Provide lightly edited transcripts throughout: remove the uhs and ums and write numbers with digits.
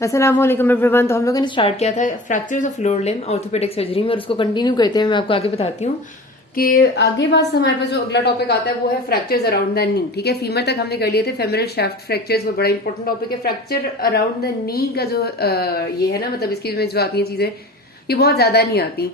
अस्सलाम वालेकुम एवरीवन। तो हम लोगों ने स्टार्ट किया था fractures of lower limb orthopaedic surgery में, और उसको कंटिन्यू करते हुए मैं आपको आगे बताती हूँ कि आगे बात हमारे पास जो अगला टॉपिक आता है वो है फ्रैक्चर्स अराउंड द नी। ठीक है, फीमर तक हमने कर लिए थे, फेमरल शाफ्ट फ्रैक्चर्स वो बड़ा इंपॉर्टेंट टॉपिक है। फ्रैक्चर अराउंड द नी का जो ये है ना, मतलब इसकी में जो आती है चीजें ये बहुत ज्यादा नहीं आती।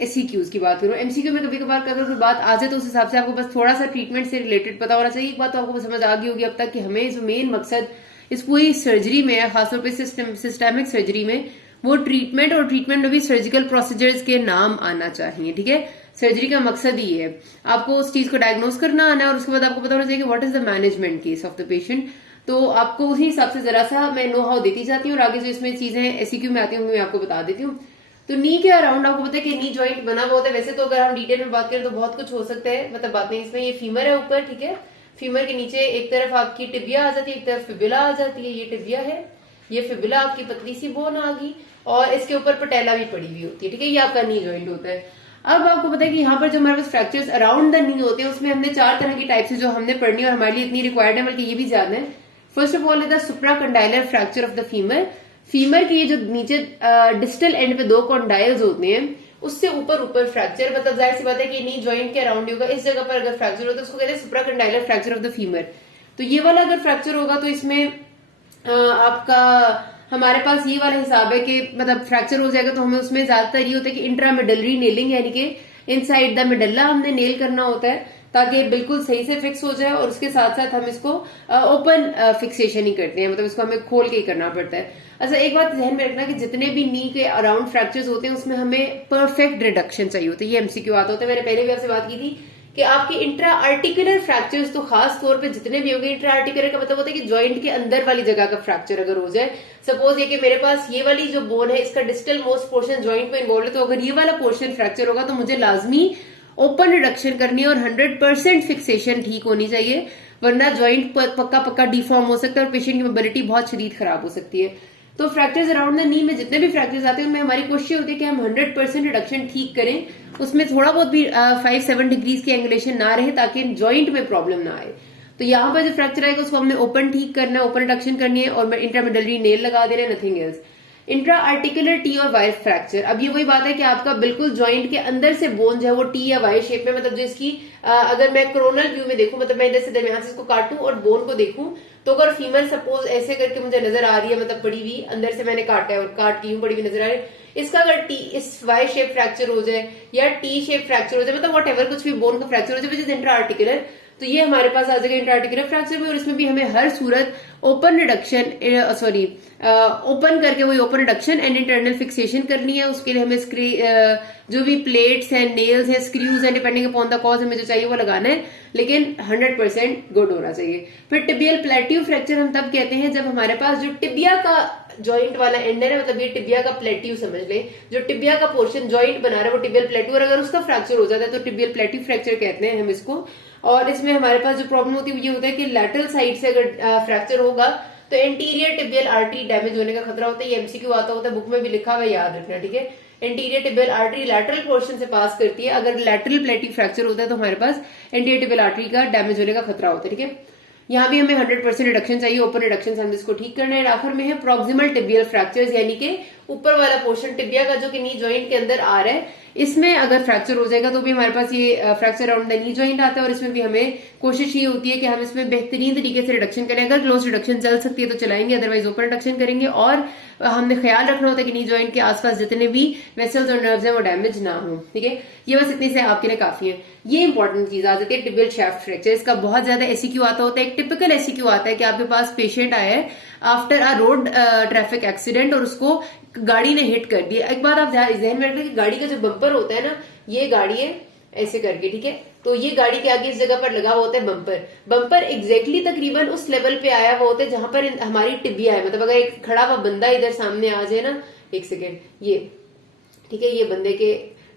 एससीक्यूज की बात करूं, एमसीक्यू में कभी कभार अगर कोई बात आ जाए तो उस हिसाब से आपको बस थोड़ा सा ट्रीटमेंट से रिलेटेड पता होना चाहिए। एक बात तो आपको समझ आ गई होगी अब तक कि हमें जो मेन मकसद इस पूरी सर्जरी में है, खासतौर पर सिस्टेमिक सर्जरी में, वो ट्रीटमेंट और ट्रीटमेंट में भी सर्जिकल प्रोसीजर्स के नाम आना चाहिए। ठीक है, सर्जरी का मकसद ही है आपको उस चीज को डायग्नोस करना आना है, और उसके बाद आपको पता होना चाहिए कि what is the management case of the patient. तो आपको उसी हिसाब से जरा सा मैं नो हाउ देती जाती हूँ, और आगे जो इसमें चीजें एससीक्यू में आती हूँ मैं आपको बता देती हूँ। तो नी के अराउंड आपको पता है कि नी जॉइंट बना हुआ होता है। वैसे तो अगर हम डिटेल में बात करें तो बहुत कुछ हो सकता है, मतलब बात नहीं। इसमें ये फीमर है ऊपर, ठीक है, फीमर के नीचे एक तरफ आपकी टिबिया आ जाती है, एक तरफ फिबुला आ जाती है। ये टिबिया है, ये फिबुला आपकी पतली सी बोन आ गई, और इसके ऊपर पटेला भी पड़ी हुई होती है। ठीक है, ये आपका नी जॉइंट होता है। अब आपको पता है कि यहाँ पर जो हमारे पास फ्रैक्चर्स अराउंड द नी होते हैं उसमें हमने 4 तरह की टाइप्स है जो हमने पढ़नी है, और हमारे लिए इतनी रिक्वायर्ड है, बल्कि ये भी जानना है। First of all is the supracondylar fracture of the femur. Femur के ये जो नीचे डिस्टल एंड पे 2 कॉन्डाइल्स होते हैं, उससे ऊपर ऊपर फ्रैक्चर, मतलब जाहिर सी बात है कि नी जॉइंट के अराउंड होगा। इस जगह पर अगर फ्रैक्चर होता है उसको कहते हैं सुप्राकंडाइलर फ्रैक्चर ऑफ द फीमर। तो ये वाला अगर फ्रैक्चर होगा तो इसमें आपका हमारे पास ये वाला हिसाब है कि मतलब फ्रैक्चर हो जाएगा तो हमें उसमें ज्यादातर ये होता है कि इंट्रामेडलरी नेलिंग, यानी कि इनसाइड द मेडल्ला हमने नेल करना होता है ताकि बिल्कुल सही से फिक्स हो जाए, और उसके साथ साथ हम इसको ओपन फिक्सेशन ही करते हैं, मतलब इसको हमें खोल के ही करना पड़ता है। अच्छा, एक बात ध्यान में रखना कि जितने भी नी के अराउंड फ्रैक्चर्स होते हैं उसमें हमें परफेक्ट रिडक्शन चाहिए होता है। ये एमसीक्यू आता होता है, मैंने पहले भी आपसे बात की थी कि आपके इंट्रा आर्टिकुलर फ्रैक्चर्स तो खास तौर पे जितने भी होंगे, इंट्रा आर्टिकुलर का मतलब होता है कि जॉइंट के अंदर वाली जगह का फ्रैक्चर अगर हो जाए, सपोज ये कि मेरे पास ये वाली जो बोन है इसका डिस्टल मोस्ट पोर्शन जॉइंट में इन्वॉल्व है, तो अगर ये वाला पोर्शन फ्रैक्चर होगा तो मुझे लाजमी ओपन रिडक्शन करनी है और 100% फिक्सेशन ठीक होनी चाहिए, वरना जॉइंट पक्का पक्का डिफॉर्म हो सकता है और पेशेंट की मोबिलिटी बहुत शदीद खराब हो सकती है। तो फ्रैक्चर्स अराउंड द नी में जितने भी फ्रैक्चर्स आते हैं उनमें हमारी कोशिश होती है कि हम 100% रिडक्शन ठीक करें, उसमें थोड़ा बहुत भी 5-7 डिग्रीज की एंगुलेशन ना रहे ताकि जॉइंट में प्रॉब्लम ना आए। तो यहाँ पर जो फ्रैक्चर आएगा उसको हमने ओपन ठीक करना है, ओपन रिडक्शन करनी है, और इंट्रामेडलरी नेल लगा देना है, nothing else. Intra articular T और वाई फ्रैक्चर, अब ये वही बात है कि आपका बिल्कुल जॉइंट के अंदर से बोन जो है वो टी या वाई शेप में, मतलब जो इसकी अगर मैं कोरोनल व्यू में देखूं, मतलब मैं इधर से दरमियान से इसको काटूं और बोन को देखूं, तो अगर फीमर सपोज ऐसे करके मुझे नजर आ रही है, मतलब पड़ी हुई अंदर से मैंने काटा है और काट की यूं पड़ी हुई नजर आ रही है, इसका अगर टी इस वाई शेप फ्रैक्चर हो जाए या टी शेप फ्रैक्चर हो जाए, मतलब वट एवर कुछ भी बोन का फ्रैक्चर हो जाए विच इज इंट्रा आर्टिकुलर, तो ये हमारे पास आ जाएगा इंट्राआर्टिकुलर फ्रैक्चर में। और इसमें भी हमें हर सूरत ओपन रिडक्शन ओपन करके वही open reduction and internal fixation करनी है। उसके लिए हमें जो भी प्लेट्स हैं, नेल्स हैं, स्क्रूज हैं, डिपेंडिंग अपॉन द कॉज हमें जो चाहिए वो लगाना है, लेकिन 100% गुड होना चाहिए। फिर टिबियल प्लेट्यू फ्रैक्चर हम तब कहते हैं जब हमारे पास जो टिबिया का जॉइंट वाला एंड है, मतलब ये टिबिया का प्लेट्यू समझ लें, जो टिबिया का पोर्शन जॉइंट बना रहा है वो टिबियल प्लेट्यू, और अगर उसका फ्रैक्चर हो जाता है तो टिबियल प्लेट्यू फ्रैक्चर कहते हैं हम इसको। और इसमें हमारे पास जो प्रॉब्लम होती है वो ये होता है कि लैटरल साइड से अगर फ्रैक्चर होगा तो एंटीरियर टिबियल आर्टरी डैमेज होने का खतरा होता है। ये एमसीक्यू आता होता है, बुक में भी लिखा हुआ है, याद रखना। ठीक है, anterior tibial artery lateral portion से पास करती है, अगर लैटरल प्लेटिक फ्रैक्चर होता है तो हमारे पास एंटीरियर टिबियल आर्टरी का डैमेज होने का खतरा होता है। ठीक है, यहाँ भी हमें 100% रिडक्शन चाहिए, ओपन रिडक्शन से हम इसको ठीक करना है। आखिर में है प्रॉक्सिमल टिबियल फ्रैक्चर्स, यानी कि ऊपर वाला पोर्शन टिबिया का जो कि नी जॉइंट के अंदर आ रहा है, इसमें अगर फ्रैक्चर हो जाएगा तो भी हमारे पास ये fracture around the knee joint आता है, और इसमें भी हमें कोशिश ये होती है कि हम इसमें बेहतरीन तरीके से रिडक्शन करें। अगर क्लोज रिडक्शन चल सकती है तो चलाएंगे, अदरवाइज ओपन रिडक्शन करेंगे। और हमने ख्याल रखना होता है कि नी जॉइंट के आसपास जितने भी वेसल्स और नर्व्स हैं वो डैमेज ना हो। ठीक है, ये बस इतनी से आपके लिए काफी है। ये इंपॉर्टेंट चीज आ जाती है टिबियल शाफ्ट फ्रैक्चर, इसका बहुत ज्यादा एससीक्यू आता होता है। एक टिपिकल एससीक्यू आता है कि आपके पास पेशेंट आया है after a road traffic accident और उसको गाड़ी ने हिट कर दिया। एक बात आप ध्यान में रखना कि गाड़ी का जो बम्पर होता है ना, ये गाड़ी है ऐसे करके, ठीक है, तो ये गाड़ी के आगे इस जगह पर लगा हुआ होता है बम्पर एग्जैक्टली तकरीबन उस लेवल पे आया हुआ होता है जहां पर हमारी टिबिया है। मतलब अगर एक खड़ा हुआ बंदा इधर सामने आ जाए ना, एक सेकेंड, ये ठीक है, ये बंदे के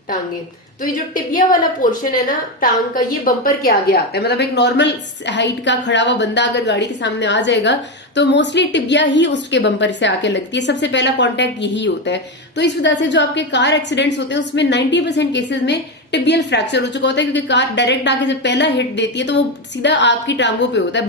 टांगे, तो ये जो टिबिया वाला पोर्शन है ना टांग का, ये बम्पर के आगे आता है। मतलब एक नॉर्मल हाइट का खड़ा हुआ बंदा अगर गाड़ी के सामने आ जाएगा तो मोस्टली टिबिया ही उसके बम्पर से आके लगती है, सबसे पहला कांटेक्ट यही होता है। तो इस वजह से जो आपके कार एक्सीडेंट्स होते हैं उसमें 90% केसेस में टिबियल फ्रैक्चर हो चुका होता है, क्योंकि कार डायरेक्ट आके जब पहला हिट देती है तो वो सीधा आपकी टांगों पे होता है,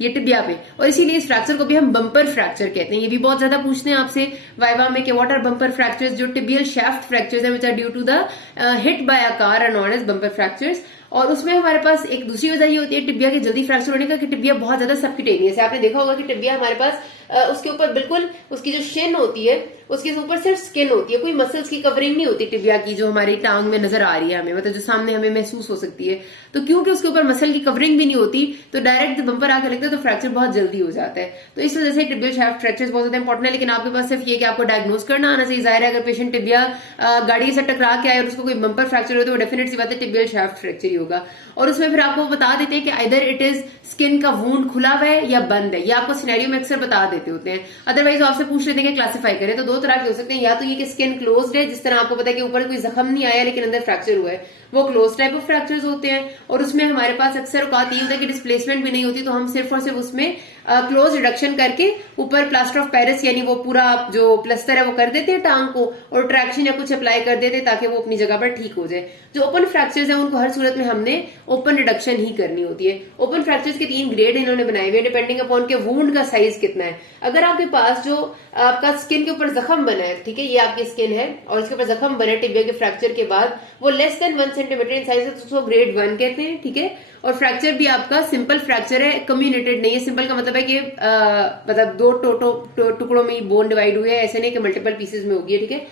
ये टिबिया पे, और इसीलिए इस फ्रैक्चर को भी हम बम्पर फ्रैक्चर कहते हैं। ये भी बहुत ज्यादा पूछते हैं आपसे वाइवा में कि व्हाट आर बम्पर फ्रैक्चर्स। जो टिबियल शाफ्ट फ्रैक्चर्स है which are due to the hit by a car are known as bumper fractures. और उसमें हमारे पास एक दूसरी वजह ये होती है टिबिया के जल्दी फ्रैक्चर होने का कि टिबिया बहुत ज्यादा सबक्यूटेनियस है। आपने देखा होगा कि टिबिया हमारे पास उसके ऊपर बिल्कुल उसकी जो शिन होती है उसके ऊपर सिर्फ स्किन होती है, कोई मसल्स की कवरिंग नहीं होती टिबिया की जो हमारी टांग में नजर आ रही है हमें, मतलब जो सामने हमें महसूस हो सकती है। तो क्योंकि उसके ऊपर मसल की कवरिंग भी नहीं होती तो डायरेक्ट बम्पर आकर लगता है तो फ्रैक्चर बहुत जल्दी हो जाता है। तो इस वजह से टिबियल शाफ्ट फ्रैक्चर बहुत ज्यादा इंपॉर्टेंट है। लेकिन आपके पास सिर्फ ये कि आपको डायग्नोज करना आना चाहिए। जाहिर है अगर पेशेंट टिबिया गाड़ी से टकरा के आए और उसको कोई बम्पर फ्रैक्चर हो तो डेफिनेट सी बात है टिबियल शाफ्ट फ्रैक्चर ही होगा। और उसमें फिर आपको बता देते हैं कि आइदर इट इज स्किन का वूंड खुला हुआ है या बंद है, ये आपको सिनेरियो में अक्सर बता देते होते हैं। अदरवाइज आपसे पूछ लेते हैं कि क्लासिफाई करें तो दो तरह के हो सकते हैं, या तो ये कि स्किन क्लोज्ड है, जिस तरह आपको पता है कि ऊपर कोई जख्म नहीं आया लेकिन अंदर फ्रैक्चर हुआ है, वो क्लोज टाइप ऑफ फ्रैक्चर्स होते हैं। और उसमें हमारे पास अक्सर औकात ये होता है कि डिस्प्लेसमेंट भी नहीं होती, तो हम सिर्फ और सिर्फ उसमें क्लोज रिडक्शन करके ऊपर प्लास्टर ऑफ पेरिस यानी वो पूरा जो प्लस्तर है वो कर देते हैं टांग को, और ट्रैक्शन या कुछ अप्लाई कर देते हैं ताकि वो अपनी जगह पर ठीक हो जाए। जो ओपन फ्रैक्चर्स है उनको हर सूरत में हमने ओपन रिडक्शन ही करनी होती है। ओपन फ्रैक्चर्स के 3 ग्रेड इन्होंने बनाए हुए डिपेंडिंग अपॉन के वुंड का साइज कितना है। अगर आपके पास जो आपका स्किन के ऊपर जख्म बना है, ठीक है, ये आपकी स्किन है और इसके ऊपर जख्म बना है टिबिया के फ्रैक्चर के बाद, वो less than 1 centimetre in size है तो उसको ग्रेड 1 कहते हैं, ठीक है। और फ्रैक्चर भी आपका सिंपल फ्रैक्चर है, कम्युनिटेड नहीं है। सिंपल का मतलब है कि मतलब 2 टुकड़ों में बोन डिवाइड हुए है, ऐसे नहीं कि मल्टीपल पीसेज में होगी, ठीक है।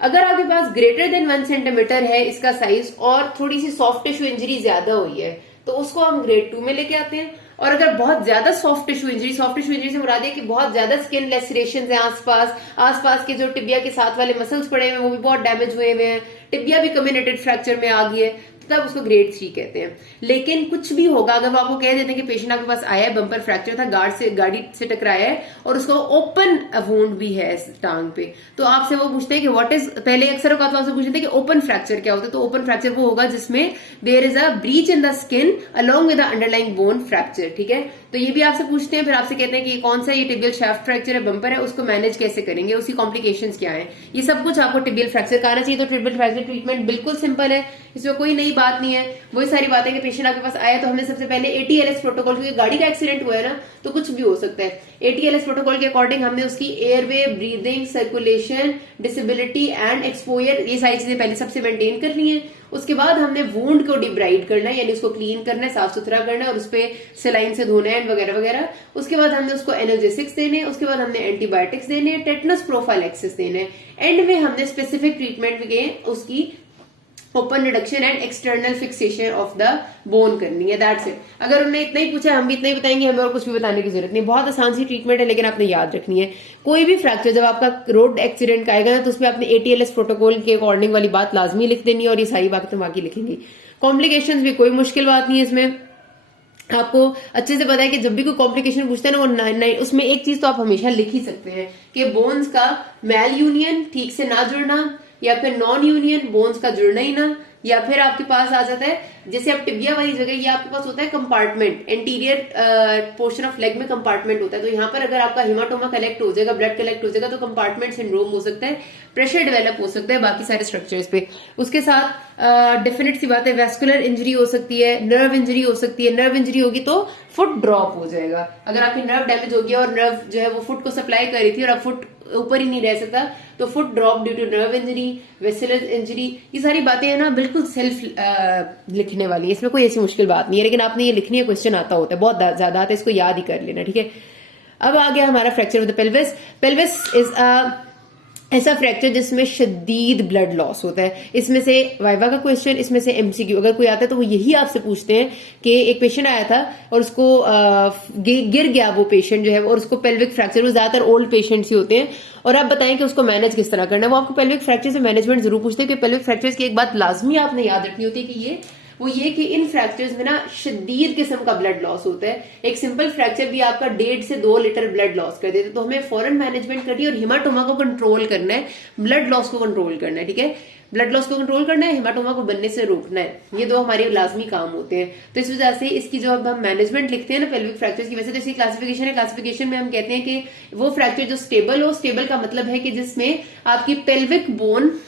अगर आपके पास ग्रेटर देन 1 सेंटीमीटर है इसका साइज और थोड़ी सी सॉफ्ट टिश्यू इंजरी ज्यादा हुई है तो उसको हम ग्रेड 2 में लेके आते हैं। और अगर बहुत ज्यादा सॉफ्ट टिश्यू इंजरी से मुराद है कि बहुत ज्यादा स्किन लेसरेशन है आसपास के जो टिबिया के साथ वाले मसल्स पड़े हुए हैं वो भी बहुत डैमेज हुए हुए हैं, टिबिया भी कम्युनिटेड फ्रैक्चर में आ गई है, तब उसको ग्रेड 3 कहते हैं। लेकिन कुछ भी होगा, अगर वो आपको कह देते हैं कि पेशेंट आपके पास आया है, बम्पर फ्रैक्चर था, गाड़ी से टकराया है और उसको ओपन वुंड भी है इस टांग पे, तो आपसे वो पूछते हैं कि व्हाट इज, पहले अक्सर औकात आपसे पूछते हैं कि ओपन फ्रैक्चर क्या होता है। तो ओपन फ्रैक्चर वो होगा जिसमें there is a breach in the skin along with the underlying bone fracture, ठीक है। तो ये भी आपसे पूछते हैं, फिर आपसे कहते हैं कि कौन सा ये टिबियल शाफ्ट फ्रैक्चर है, बम्पर है, उसको मैनेज कैसे करेंगे, उसकी कॉम्प्लिकेशंस क्या है, ये सब कुछ आपको टिबियल फ्रैक्चर का आना चाहिए। तो टिबियल फ्रैक्चर ट्रीटमेंट बिल्कुल सिंपल है, इसमें कोई नई बात नहीं है। वही सारी बातें कि पेशेंट आपके पास आया तो हमने सबसे पहले ATLS प्रोटोकॉल, क्योंकि गाड़ी का एक्सीडेंट हुआ है ना तो कुछ भी हो सकता है, ATLS प्रोटोकॉल के अकॉर्डिंग हमने उसकी airway, breathing, circulation, disability and exposure, ये सारी चीजें पहले सबसे मेंटेन करनी है। उसके बाद हमने वुंड को डिब्राइड करना है, यानी उसको क्लीन करना है, साफ सुथरा करना है और उस पर सलाइन से धोना है वगैरह वगैरह। उसके बाद हमने उसको एनाल्जेसिक्स देने, उसके बाद हमने एंटीबायोटिक्स देने, टेटनस प्रोफाइलैक्सिस देने, एंड में हमने स्पेसिफिक ट्रीटमेंट के उसकी open reduction and external fixation of the bone करनी है, दैट्स इट। अगर उन्होंने इतना ही पूछा हम भी इतना ही बताएंगे, हमें और कुछ भी बताने की जरूरत नहीं। बहुत आसान सी ट्रीटमेंट है, लेकिन आपने याद रखनी है कोई भी फ्रैक्चर जब आपका रोड एक्सीडेंट का आएगा ना तो उसमें आपने ATLS प्रोटोकॉल के अकॉर्डिंग वाली बात लाजमी लिख देनी है और ये सारी बातें बाकी लिखेंगी। कॉम्प्लिकेशंस भी कोई मुश्किल बात नहीं है इसमें, आपको अच्छे से पता है कि जब भी कोई कॉम्प्लिकेशन पूछते हैं ना वो उसमें एक चीज तो आप हमेशा लिख ही सकते हैं कि बोन्स का मेल यूनियन ठीक से ना जुड़ना, या फिर नॉन यूनियन बोन्स का जुड़ना ही ना, या फिर आपके पास आ जाता है जैसे अब टिबिया वाली जगह ये आपके पास होता है compartment, anterior portion of leg में कंपार्टमेंट होता है। तो यहाँ पर अगर आपका हिमाटोमा कलेक्ट हो जाएगा, ब्लड कलेक्ट हो जाएगा तो कंपार्टमेंट सिंड्रोम हो सकता है, प्रेशर डेवलप हो सकता है बाकी सारे स्ट्रक्चर्स पे। उसके साथ डेफिनेट सी बात है वेस्कुलर इंजरी हो सकती है, नर्व इंजरी हो सकती है। नर्व इंजरी होगी तो फुट ड्रॉप हो जाएगा, अगर आपकी नर्व डैमेज हो गया और नर्व जो है वो फुट को सप्लाई कर रही थी और अब फुट ऊपर ही नहीं रह सकता तो foot drop due to nerve injury, vascular injury. ये सारी बातें है ना बिल्कुल सेल्फ लिखने वाली है, इसमें कोई ऐसी मुश्किल बात नहीं है, लेकिन आपने ये लिखनी है, क्वेश्चन आता होता है बहुत ज्यादा आता है, इसको याद ही कर लेना, ठीक है। अब आ गया हमारा fracture of the pelvis. Pelvis is ऐसा फ्रैक्चर जिसमें शदीद ब्लड लॉस होता है। इसमें से वाइवा का क्वेश्चन, इसमें से MCQ अगर कोई आता है तो वो यही आपसे पूछते हैं कि एक पेशेंट आया था और उसको गिर गया वो पेशेंट जो है और उसको पेल्विक फ्रैक्चर, वो ज्यादातर ओल्ड पेशेंट्स ही होते हैं, और आप बताएं कि उसको मैनेज किस तरह करना है। वो आपको पेल्विक फ्रैक्चर से मैनेजमेंट जरूर पूछते हैं कि पेल्विक फ्रैक्चर्स की एक बात लाजमी आपने याद रखनी होती है कि ये कि इन फ्रैक्चर्स में ना शदीद किस्म का ब्लड लॉस होता है। एक सिंपल फ्रैक्चर भी आपका 1.5 से 2 लीटर ब्लड लॉस कर देते, तो हमें फौरन मैनेजमेंट करनी है और हिमाटोमा को कंट्रोल करना है, ब्लड लॉस को कंट्रोल करना है, ठीक है। ब्लड लॉस को कंट्रोल करना है, हिमाटोमा को बनने से रोकना है, ये 2 हमारे लाजमी काम होते हैं। तो इस वजह से इसकी जो अब हम मैनेजमेंट लिखते हैं ना पेल्विक फ्रैक्चर्स की, वैसे तो इसकी क्लासिफिकेशन है, क्लासिफिकेशन में हम कहते हैं कि वो फ्रैक्चर जो स्टेबल हो, स्टेबल का मतलब है कि जिसमें आपकी पेल्विक बोन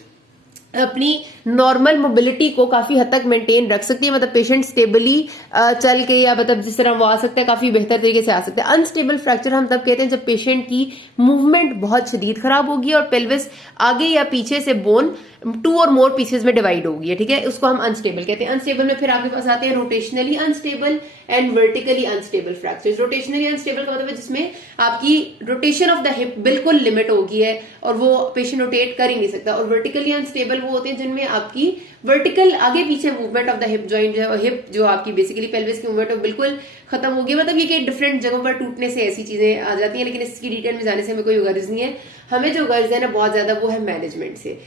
अपनी नॉर्मल मोबिलिटी को काफी हद तक मेंटेन रख सकती है, मतलब पेशेंट स्टेबली चल के या मतलब जिस तरह वो आ सकता है काफी बेहतर तरीके से आ सकता है। अनस्टेबल फ्रैक्चर हम तब कहते हैं जब पेशेंट की मूवमेंट बहुत शदीद खराब होगी और पेल्विस आगे या पीछे से बोन 2 और मोर पीसेस में डिवाइड होगी है, ठीक है, उसको हम अनस्टेबल कहते हैं। अनस्टेबल में फिर आपके पास आते हैं rotationally unstable and vertically unstable fractures. Rotationally unstable का मतलब है जिसमें आपकी रोटेशन ऑफ द हिप बिल्कुल लिमिट होगी है और वो पेशेंट रोटेट कर ही नहीं सकता। और वर्टिकली अनस्टेबल वो होते हैं जिनमें आपकी वर्टिकल आगे पीछे movement of the hip joint, hip जो आपकी बेसिकली पेल्विस की मूवमेंट बिल्कुल खत्म होगी। मतलब ये कि डिफरेंट जगहों पर टूटने से ऐसी चीजें आ जाती हैं, लेकिन इसकी डिटेल में जाने से हमें कोई गर्ज नहीं है। हमें जो गर्ज है ना बहुत ज्यादा वो है मैनेजमेंट से।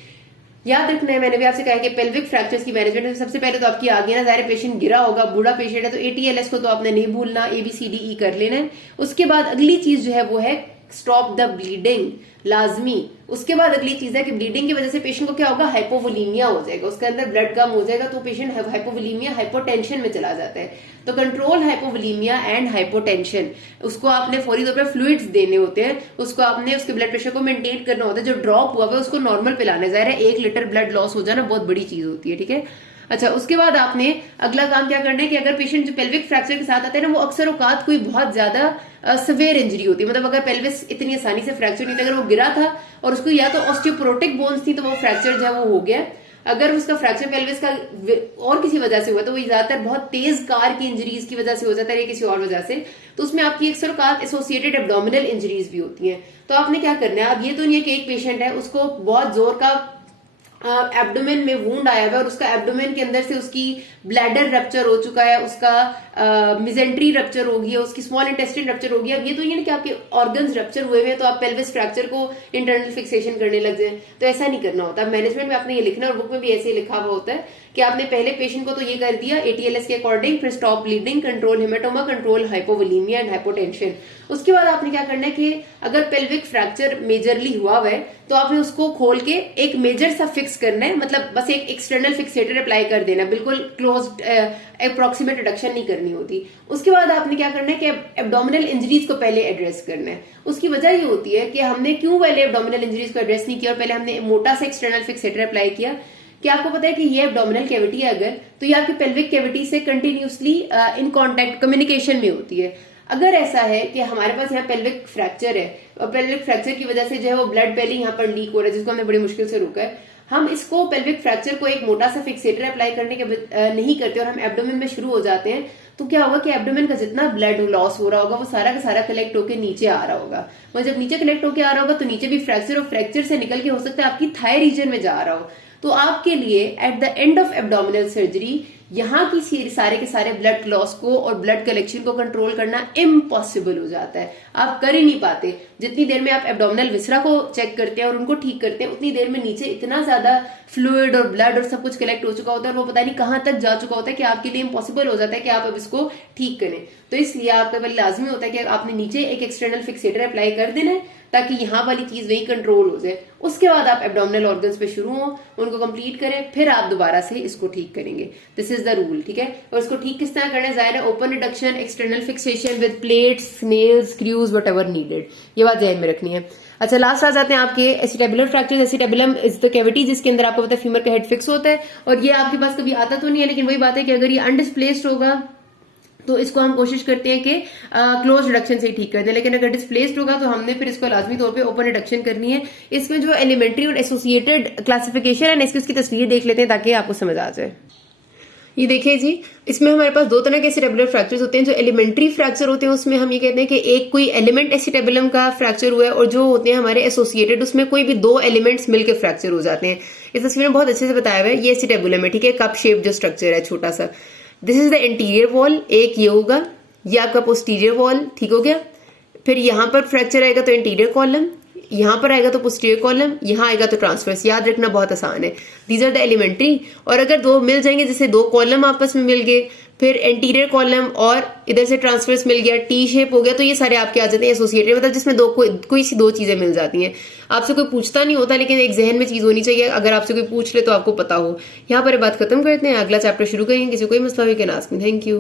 याद रखना है, मैंने भी आपसे कहा कि पेल्विक फ्रैक्चर्स की मैनेजमेंट में सबसे पहले तो आपकी आगे ना जाहिर पेशेंट गिरा होगा, बूढ़ा पेशेंट है तो ATLS को तो आपने नहीं भूलना, ABCDE कर लेना है। उसके बाद अगली चीज जो है वो है स्टॉप द ब्लीडिंग, लाजमी। उसके बाद अगली चीज है कि ब्लीडिंग की वजह से पेशेंट को क्या होगा, हाइपोवोलीमिया हो जाएगा, उसके अंदर ब्लड कम हो जाएगा तो पेशेंट हाइपोवोलीमिया हाइपोटेंशन में चला जाता है। तो कंट्रोल हाइपोवोलीमिया एंड हाइपोटेंशन, उसको आपने फौरी तौर पर फ्लूइड्स देने होते हैं, उसको आपने उसके ब्लड प्रेशर को मेंटेन करना होता है, जो ड्रॉप हुआ है उसको नॉर्मल पिलाना है। जाहिर है 1 लीटर ब्लड लॉस हो जाना बहुत बड़ी चीज होती है, ठीक है। अच्छा, उसके बाद आपने अगला काम क्या करना है कि अगर पेशेंट जो पेल्विक फ्रैक्चर के साथ आते हैं ना वो अक्सर औकात कोई बहुत ज्यादा सवेयर इंजरी होती है, मतलब अगर पेल्विस इतनी आसानी से फ्रैक्चर नहीं था, अगर वो गिरा था और उसको या तो ऑस्टियोपोरोटिक बोन्स थी तो वो फ्रैक्चर जो है वो हो गया। अगर उसका फ्रैक्चर पेल्विस का और किसी वजह से हुआ तो वो ज्यादातर बहुत तेज कार की इंजरीज की वजह से हो जाता है या किसी और वजह से, तो उसमें आपकी अक्सर औकात एसोसिएटेड एब्डोमिनल इंजरीज भी होती हैं। तो आपने क्या करना है, अब ये तो नहीं है कि एक पेशेंट है उसको बहुत जोर का एब्डोमेन में वूंड आया हुआ है और उसका एब्डोमेन के अंदर से उसकी ब्लैडर रप्चर हो चुका है, उसका मिजेंट्री रप्चर हो गई है, उसकी स्मॉल इंटेस्टाइन रप्चर हो गया। अब ये तो ये ना कि आपके ऑर्गन्स रप्चर हुए हुए हैं तो आप पेल्विस फ्रैक्चर को इंटरनल फिक्सेशन करने लग जाए, तो ऐसा नहीं करना होता। मैनेजमेंट में आपने ये लिखना और बुक में भी ऐसे ही लिखा हुआ होता है कि आपने पहले पेशेंट को तो ये कर दिया ATLS के अकॉर्डिंग, फिर stop bleeding, control haematoma, control hypovolaemia and hypotension. उसके बाद आपने क्या करना है कि अगर पेल्विक फ्रैक्चर मेजरली हुआ है तो आपने उसको खोल के एक मेजर सा फिक्स करना है, मतलब बस एक एक्सटर्नल फिक्सेटर अप्लाई कर देना, बिल्कुल क्लोज्ड अप्रोक्सीमेट रिडक्शन नहीं करनी होती। उसके बाद आपने क्या करना है कि एब्डोमिनल इंजरीज को पहले एड्रेस करना है। उसकी वजह ये होती है कि हमने क्यों पहले एब्डोमिनल इंजरीज को एड्रेस नहीं किया और पहले हमने मोटा सा एक्सटर्नल फिक्सेटर अप्लाई किया कि आपको पता है कि ये एब्डोमिनल कैविटी है अगर, तो ये आपकी पेल्विक कैविटी से कंटिन्यूसली इन कांटेक्ट कम्युनिकेशन में होती है। अगर ऐसा है कि हमारे पास यहाँ पेल्विक फ्रैक्चर है और पेल्विक फ्रैक्चर की वजह से जो है वो ब्लड पहले यहाँ पर लीक हो रहा है जिसको हमने बड़ी मुश्किल से रोका है, हम इसको पेल्विक फ्रैक्चर को एक मोटा सा फिक्सेटर अप्लाई करने के नहीं करते और हम एब्डोमेन में शुरू हो जाते हैं, तो क्या होगा कि एब्डोमेन का जितना ब्लड लॉस हो रहा होगा वो सारा का सारा कलेक्ट होकर नीचे आ रहा होगा। और जब नीचे कलेक्ट होकर आ रहा होगा तो नीचे भी फ्रैक्चर, और फ्रैक्चर से निकल के हो सकता है आपकी थाई रीजन में जा रहा हो। तो आपके लिए at the end of abdominal surgery यहाँ की सारे के सारे ब्लड लॉस को और ब्लड कलेक्शन को कंट्रोल करना इम्पॉसिबल हो जाता है, आप कर ही नहीं पाते। जितनी देर में आप एब्डोमिनल विसरा को चेक करते हैं और उनको ठीक करते हैं उतनी देर में नीचे इतना ज्यादा फ्लूइड और ब्लड और सब कुछ कलेक्ट हो चुका होता है और वो पता नहीं कहां तक जा चुका होता है कि आपके लिए इम्पॉसिबल हो जाता है कि आप अब इसको ठीक करें। तो इसलिए आपका पहले लाजमी होता है कि आपने नीचे एक एक्सटर्नल फिक्सेटर अप्लाई कर देना है ताकि यहाँ वाली चीज वही कंट्रोल हो जाए। उसके बाद आप एब्डोमिनल ऑर्गन्स पे शुरू हो, उनको कंप्लीट करें, फिर आप दोबारा से इसको ठीक करेंगे। दिस इज द रूल, ठीक है। और इसको ठीक किस तरह करना है, जाहिर है open reduction, external fixation with plates, nails, screws, whatever needed, ये बात ध्यान में रखनी है। अच्छा, लास्ट आ जाते हैं आपके acetabular fracture. Acetabulum is the cavity जिसके अंदर आपको पता है फीमर का हेड फिक्स होता है और ये आपके पास कभी आता तो नहीं है, लेकिन वही बात है कि अगर ये अनडिस्प्लेस्ड होगा तो इसको हम कोशिश करते हैं कि क्लोज रिडक्शन से ही ठीक कर दें, लेकिन अगर डिस्प्लेस्ड होगा तो हमने फिर इसको लाजमी तौर पे ओपन रिडक्शन करनी है। इसमें जो एलिमेंट्री और एसोसिएटेड क्लासिफिकेशन है इसकी उसकी तस्वीर देख लेते हैं ताकि आपको समझ आ जाए। ये देखिए जी, इसमें हमारे पास दो तरह के एसिटेबुलर फ्रैक्चर्स होते हैं। जो एलिमेंट्री फ्रैक्चर होते हैं उसमें हम ये कहते हैं कि एक कोई एलिमेंट एसिटेबुलम का फ्रैक्चर हुआ है, और जो होते हैं हमारे एसोसिएटेड उसमें कोई भी दो एलिमेंट्स मिलकर फ्रैक्चर हो जाते हैं। इस तस्वीर में बहुत अच्छे से बताया हुआ है, ये एसिटेबुलम है, ठीक है, कप शेप जो स्ट्रक्चर है छोटा सा। This is the interior wall, एक ये होगा, ये आपका पोस्टीरियर वॉल, ठीक हो गया। फिर यहाँ पर फ्रैक्चर आएगा तो इंटीरियर कॉलम, यहाँ पर आएगा तो पोस्टीरियर कॉलम, यहाँ आएगा तो ट्रांसवर्स। याद रखना बहुत आसान है, दीज आर द एलिमेंट्री। और अगर दो मिल जाएंगे, जैसे दो कॉलम आपस में मिल गए, फिर एंटीरियर कॉलम और इधर से ट्रांसवर्स मिल गया, टी शेप हो गया, तो ये सारे आपके आ जाते हैं एसोसिएटेड, मतलब जिसमें कोई सी दो चीजें मिल जाती हैं। आपसे कोई पूछता नहीं होता, लेकिन एक जहन में चीज होनी चाहिए, अगर आपसे कोई पूछ ले तो आपको पता हो। यहाँ पर बात खत्म करते हैं, अगला चैप्टर शुरू करेंगे। किसी कोई मसला हो can ask me. Thank you.